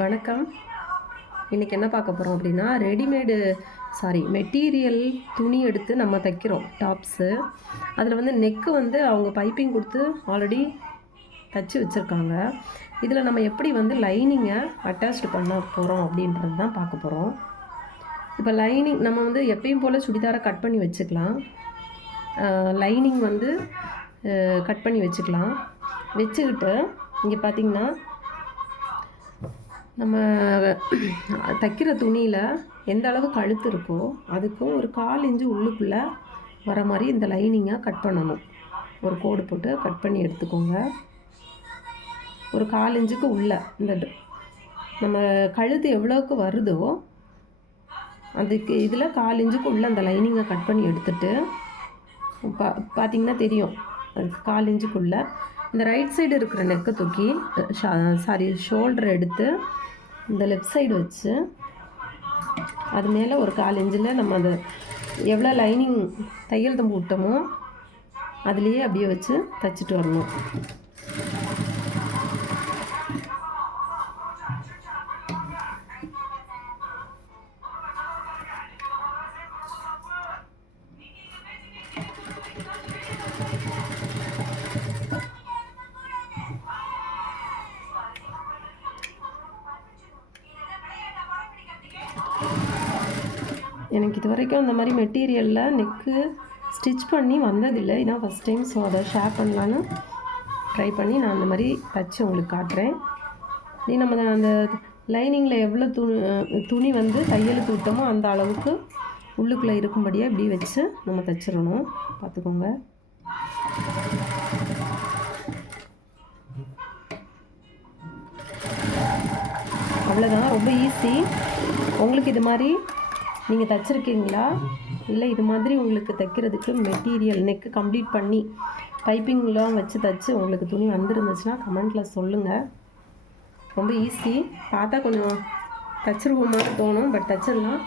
வணக்கம். இன்றைக்கி என்ன பார்க்க போகிறோம் அப்படின்னா, மெட்டீரியல் துணி எடுத்து நம்ம தைக்கிறோம் டாப்ஸு. அதில் வந்து நெக்கு வந்து அவங்க பைப்பிங் கொடுத்து ஆல்ரெடி தைச்சி வச்சுருக்காங்க. இதில் நம்ம எப்படி வந்து லைனிங்கை அட்டாச்டு பண்ண போகிறோம் அப்படின்றது தான் பார்க்க போகிறோம். இப்போ லைனிங் நம்ம வந்து எப்பயும் போல் சுடிதாரை கட் பண்ணி வச்சுக்கலாம். லைனிங் வந்து கட் பண்ணி வச்சுக்கலாம். வச்சுக்கிட்டு இங்கே பார்த்திங்கன்னா நம்ம தைக்கிற துணியில் எந்த அளவு கழுத்து இருக்கோ அதுக்கும் ஒரு 1/4 இன்ச்சு உள்ளுக்குள்ளே வர மாதிரி இந்த லைனிங்கை கட் பண்ணணும். ஒரு கோடு போட்டு கட் பண்ணி எடுத்துக்கோங்க. ஒரு 1/4 இன்ச்சுக்கு உள்ளே இந்த நம்ம கழுத்து எவ்வளோக்கு வருதோ அதுக்கு இதில் 1/4 இன்ச்சுக்கு உள்ளே அந்த லைனிங்கை கட் பண்ணி எடுத்துகிட்டு பார்த்திங்கன்னா தெரியும். அதுக்கு 1/4 இன்ச்சுக்குள்ளே இந்த ரைட் சைடு இருக்கிற நெக்கை தூக்கி ஷோல்டர் எடுத்து இந்த லெஃப்ட் சைடு வச்சு அது மேலே ஒரு 1/4 இன்ச்சில் நம்ம அதை எவ்வளோ லைனிங் தையல் தம்பு விட்டோமோ அதுலேயே அப்படியே வச்சு தைச்சிட்டு வரணும். எனக்கு இது வரைக்கும் அந்த மாதிரி மெட்டீரியலில் நெக்கு ஸ்டிச் பண்ணி வந்ததில்லை. இதான் ஃபஸ்ட் டைம். ஸோ அதை ஷேர் பண்ணலான்னு ட்ரை பண்ணி நான் அந்த மாதிரி தைச்சி உங்களுக்கு காட்டுறேன். நம்ம அந்த லைனிங்கில் எவ்வளோ துணி வந்து தையலுக்கு விட்டோமோ அந்த அளவுக்கு உள்ளுக்குள்ளே இருக்கும்படியாக இப்படி வச்சு நம்ம தைச்சிடணும். பார்த்துக்கோங்க. அவ்வளோதான், ரொம்ப ஈஸி. உங்களுக்கு இது மாதிரி நீங்கள் தைச்சிருக்கீங்களா? இல்லை இது மாதிரி உங்களுக்கு தைக்கிறதுக்கு மெட்டீரியல் நெக்கு கம்ப்ளீட் பண்ணி பைப்பிங்லாம் வச்சு தைச்சி உங்களுக்கு துணி வந்துருந்துச்சுன்னா கமெண்ட்டில் சொல்லுங்கள். ரொம்ப ஈஸி. பார்த்தா கொஞ்சம் தைச்சிருவோமான்னு தோணும், பட் தைச்சிடலாம்.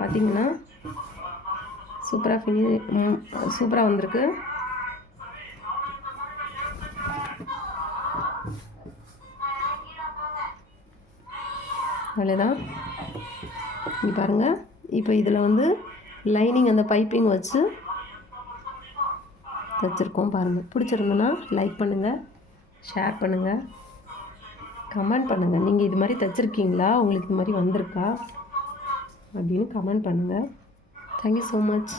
பார்த்தீங்கன்னா சூப்பராக வந்திருக்கு. அவ்வளோதான். இங்கே பாருங்கள். இப்போ இதில் வந்து லைனிங் அந்த பைப்பிங் வச்சு தைச்சிருக்கோம். பாருங்கள். பிடிச்சிருந்தோன்னா லைக் பண்ணுங்கள், ஷேர் பண்ணுங்கள், கமெண்ட் பண்ணுங்கள். நீங்கள் இது மாதிரி தைச்சிருக்கீங்களா? உங்களுக்கு இது மாதிரி வந்திருக்கா அப்படின்னு கமெண்ட் பண்ணுங்கள். Thank you so much.